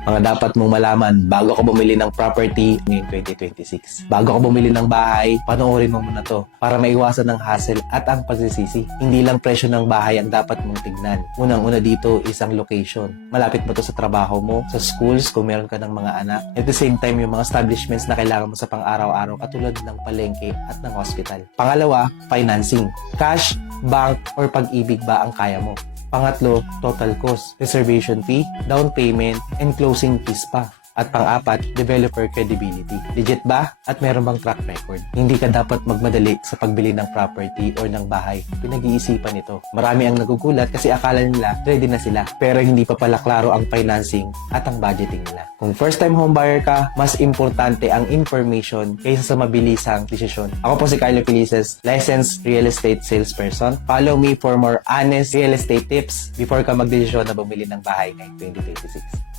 Mga dapat mong malaman bago ka bumili ng property ngayong 2026. Bago ka bumili ng bahay, panoorin mo muna to para maiwasan ng hassle at ang pagsisisi. Hindi lang presyo ng bahay ang dapat mong tignan. Unang-una dito is ang location. Malapit ba to sa trabaho mo, sa schools kung meron ka ng mga anak. At the same time, yung mga establishments na kailangan mo sa pang-araw-araw katulad ng palengke at ng hospital. Pangalawa, financing. Cash, bank, or pag-ibig ba ang kaya mo? Pangatlo, total cost, reservation fee, down payment, and closing fees pa. At pang-apat, developer credibility. Legit ba? At meron bang track record? Hindi ka dapat magmadali sa pagbili ng property or ng bahay. Pinag-iisipan ito. Marami ang nagugulat kasi akala nila ready na sila. Pero hindi pa pala klaro ang financing at ang budgeting nila. Kung first time homebuyer ka, mas importante ang information kaysa sa mabilisang desisyon. Ako po si Carlo Felices, licensed real estate salesperson. Follow me for more honest real estate tips before ka magdesisyon na bumili ng bahay ngayong 2026.